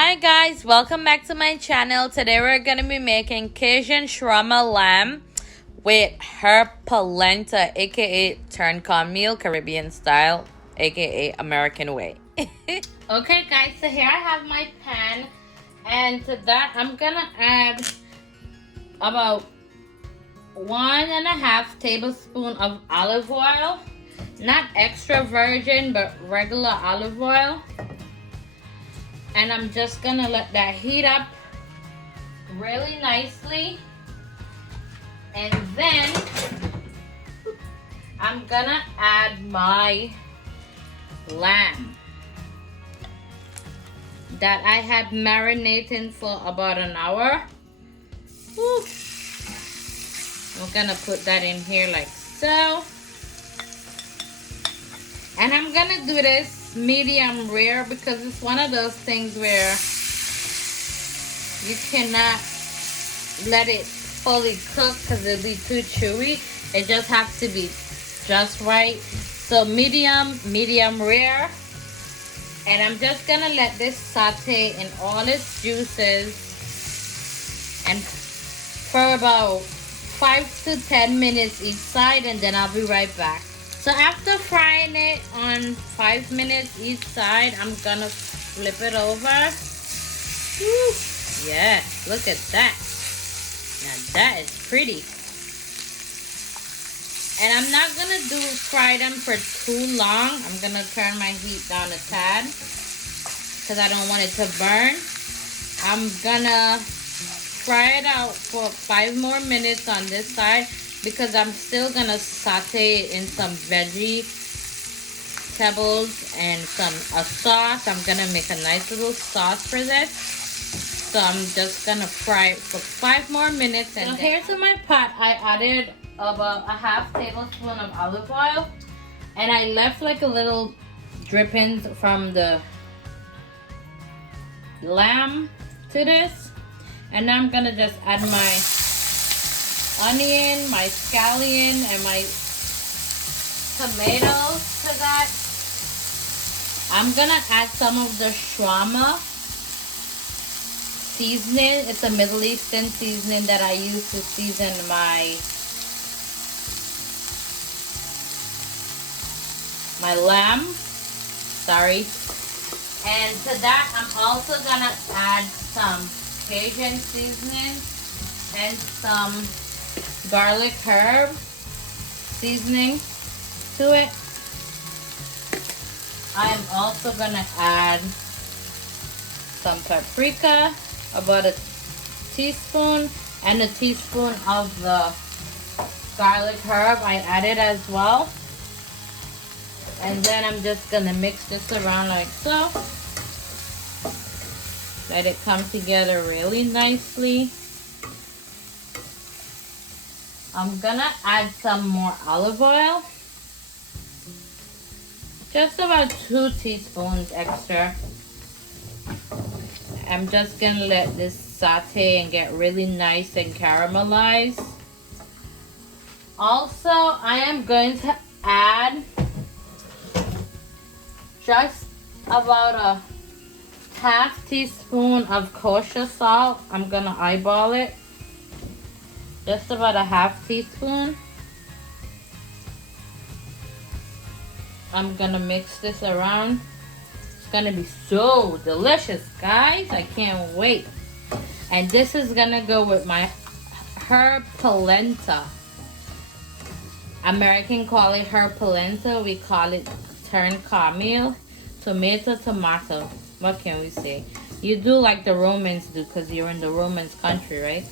Hi guys, welcome back to my channel. Today we're gonna be making Cajun shawarma lamb with herb polenta, aka turn cornmeal, Caribbean style, aka American way. Okay guys, so here I have my pan, and to that I'm gonna add about 1.5 tablespoon of olive oil. Not extra virgin, but regular olive oil. And I'm just gonna let that heat up really nicely. And then I'm gonna add my lamb that I had marinating for about an hour. Woo. I'm gonna put that in here like so. And I'm gonna do this medium rare because it's one of those things where you cannot let it fully cook because it'll be too chewy. It just has to be just right. So medium rare. And I'm just gonna let this saute in all its juices and for about 5 to 10 minutes each side, and then I'll be right back. So after frying it on 5 minutes each side, I'm gonna flip it over. Woo. Yeah, look at that. Now that is pretty. And I'm not gonna fry them for too long. I'm gonna turn my heat down a tad because I don't want it to burn. I'm gonna fry it out for 5 more minutes on this side, because I'm still gonna saute it in some vegetables and a sauce. I'm gonna make a nice little sauce for this. So I'm just gonna fry it for 5 more minutes. And so here's in my pot, I added about a half tablespoon of olive oil, and I left like a little drippings from the lamb to this. And now I'm gonna just add my onion, my scallion, and my tomatoes to that. I'm gonna add some of the shawarma seasoning. It's a Middle Eastern seasoning that I use to season my lamb. Sorry. And to that, I'm also gonna add some Cajun seasoning and some garlic herb seasoning to it. I am also gonna add some paprika, about a teaspoon, and a teaspoon of the garlic herb I added as well. And then I'm just gonna mix this around like so. Let it come together really nicely. I'm gonna add some more olive oil. Just about 2 teaspoons extra. I'm just gonna let this saute and get really nice and caramelized. Also, I am going to add just about a half teaspoon of kosher salt. I'm gonna eyeball it. Just about a half teaspoon. I'm gonna mix this around. It's gonna be so delicious, guys. I can't wait. And this is gonna go with my herb polenta. American call it herb polenta. We call it turn cornmeal. Tomato. What can we say? You do like the Romans do, because you're in the Romans country, right?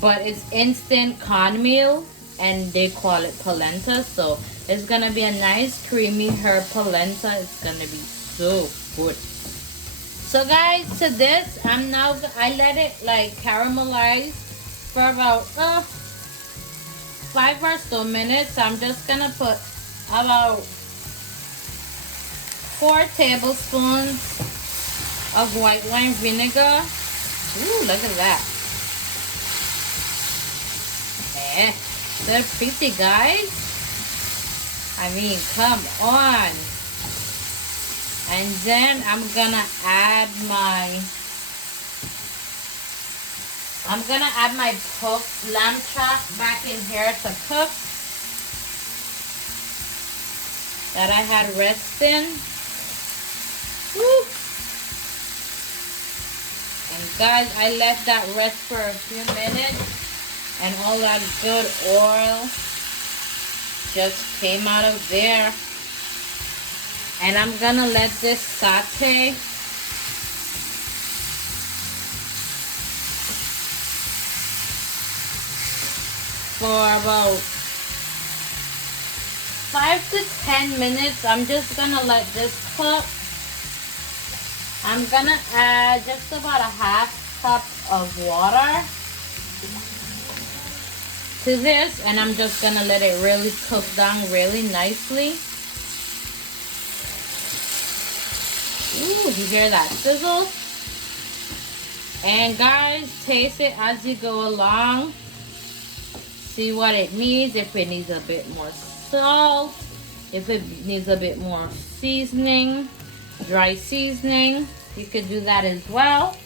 But it's instant cornmeal and they call it polenta. So it's gonna be a nice creamy herb polenta. It's gonna be so good. So guys, to this I let it like caramelize for about 5 or so minutes. I'm just gonna put about 4 tablespoons of white wine vinegar. Ooh, look at that. Yeah, they're pretty, guys. I mean, come on. And then I'm gonna add my pork lamb chop back in here to cook that I had resting. Woo. And guys, I let that rest for a few minutes and all that good oil just came out of there. And I'm gonna let this saute for about 5 to 10 minutes. I'm just gonna let this cook. I'm gonna add just about a half cup of water to this, and I'm just gonna let it really cook down really nicely. Ooh, you hear that sizzle? And guys, taste it as you go along. See what it needs, if it needs a bit more salt, if it needs a bit more seasoning, dry seasoning, you could do that as well.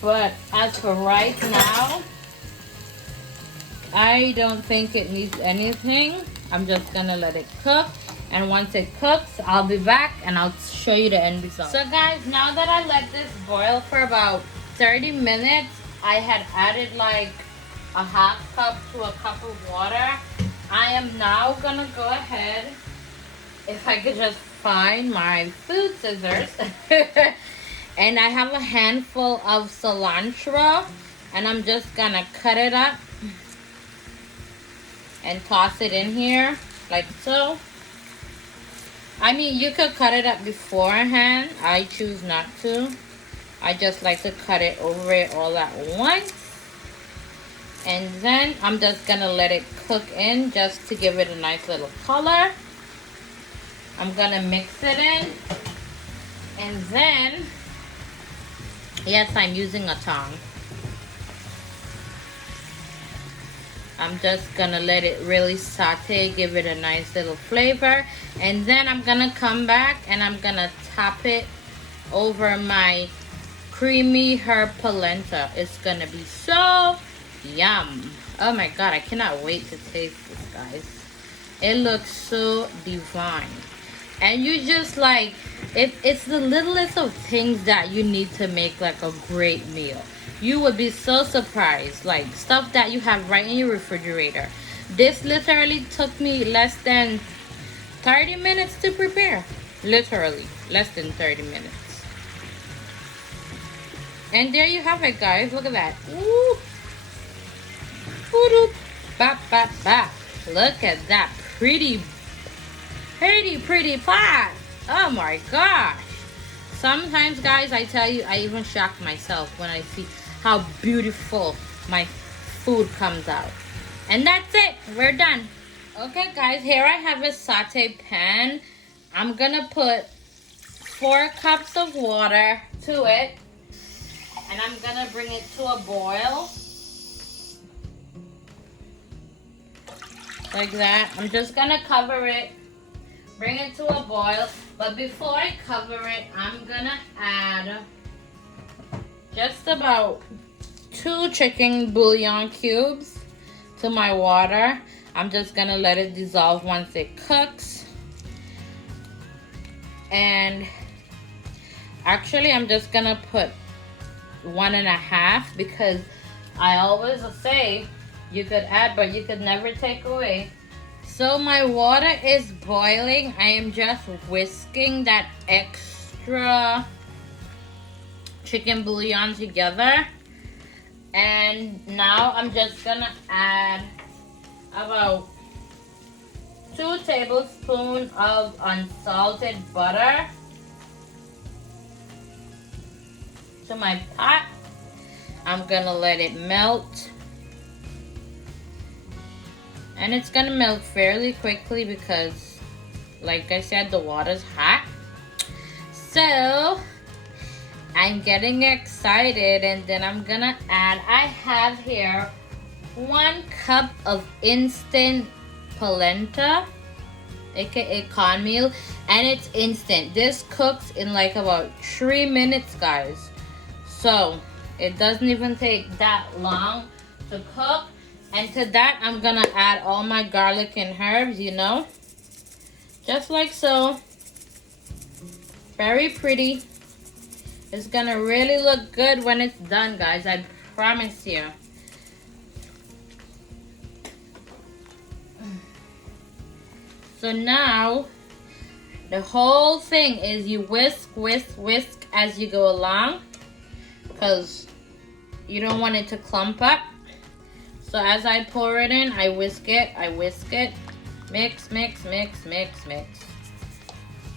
But as for right now, I don't think it needs anything. I'm just gonna let it cook. And once it cooks, I'll be back and I'll show you the end result. So guys, now that I let this boil for about 30 minutes, I had added like a half cup to a cup of water. I am now gonna go ahead, if I could just find my food scissors, and I have a handful of cilantro, and I'm just gonna cut it up and toss it in here like so. I mean, you could cut it up beforehand. I choose not to. I just like to cut it over it all at once. And then I'm just gonna let it cook in just to give it a nice little color. I'm gonna mix it in. And then, yes, I'm using a tongue. I'm just gonna let it really saute, give it a nice little flavor. And then I'm gonna come back and I'm gonna top it over my creamy herb polenta. It's gonna be so yum. Oh my god, I cannot wait to taste this, guys. It looks so divine. And you just like, it's the littlest of things that you need to make like a great meal. You would be so surprised, like stuff that you have right in your refrigerator. This literally took me less than 30 minutes to prepare. Literally, less than 30 minutes. And there you have it, guys. Look at that. Ooh. Bop, bop, bop. Look at that pretty pot. Oh my gosh. Sometimes, guys, I tell you, I even shock myself when I see how beautiful my food comes out. And that's it. We're done. Okay, guys, here I have a saute pan. I'm gonna put 4 cups of water to it. And I'm gonna bring it to a boil. Like that. I'm just gonna cover it. Bring it to a boil. But before I cover it, I'm gonna add just about 2 chicken bouillon cubes to my water. I'm just gonna let it dissolve once it cooks. And actually, I'm just gonna put 1.5 because I always say you could add, but you could never take away. So my water is boiling. I am just whisking that extra chicken bouillon together. And now I'm just gonna add about 2 tablespoons of unsalted butter to my pot. I'm gonna let it melt. And it's gonna melt fairly quickly because, like I said, the water's hot. So I'm getting excited, and then I'm gonna add, I have here 1 cup of instant polenta. aka cornmeal, and it's instant. This cooks in like about 3 minutes, guys. So it doesn't even take that long to cook. And to that, I'm gonna add all my garlic and herbs, you know, just like so. Very pretty. It's gonna really look good when it's done, guys. I promise you. So now, the whole thing is you whisk, whisk, whisk as you go along, because you don't want it to clump up. So as I pour it in, I whisk it, mix, mix, mix, mix, mix.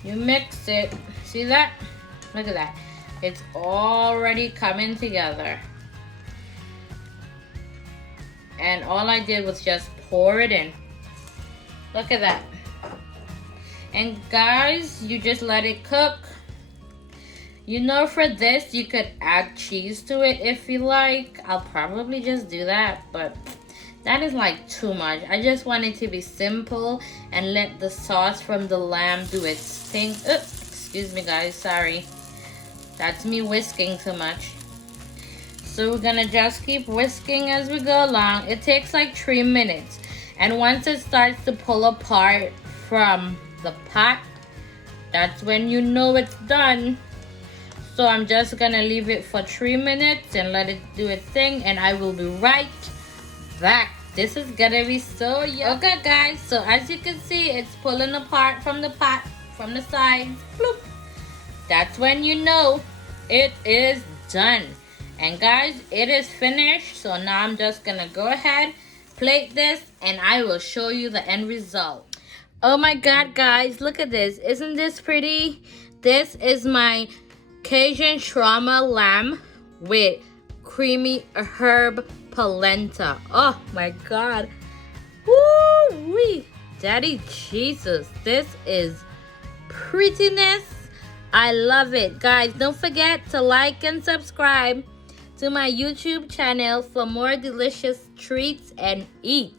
You mix it, see that? Look at that. It's already coming together. And all I did was just pour it in. Look at that. And guys, you just let it cook. You know, for this, you could add cheese to it if you like. I'll probably just do that, but that is like too much. I just want it to be simple and let the sauce from the lamb do its thing. Oops, excuse me, guys, sorry. That's me whisking too much. So we're gonna just keep whisking as we go along. It takes like 3 minutes. And once it starts to pull apart from the pot, that's when you know it's done. So I'm just gonna leave it for 3 minutes and let it do its thing, and I will be right back. This is gonna be so yummy. Okay guys, so as you can see, it's pulling apart from the pot, from the sides. Bloop. That's when you know it is done. And guys, it is finished. So now I'm just gonna go ahead, plate this, and I will show you the end result. Oh my god, guys, look at this. Isn't this pretty? This is my Cajun shawarma lamb with creamy herb polenta. Oh my god. Woo-wee. Daddy Jesus, this is prettiness. I love it. Guys, don't forget to like and subscribe to my YouTube channel for more delicious treats and eats.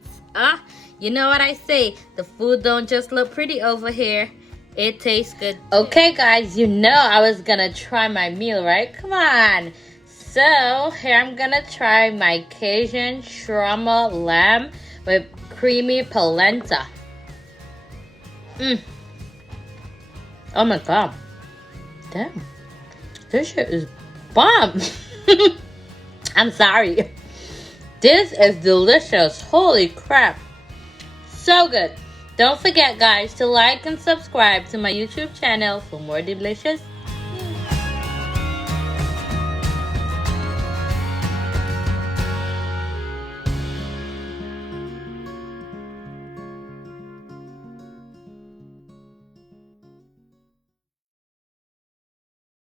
You know what I say, the food don't just look pretty over here, it tastes good too. Okay guys, you know I was gonna try my meal, right? Come on. So here I'm gonna try my Cajun shawarma lamb with creamy polenta. Oh my god. Damn. This shit is bomb. I'm sorry. This is delicious. Holy crap. So good. Don't forget, guys, to like and subscribe to my YouTube channel for more delicious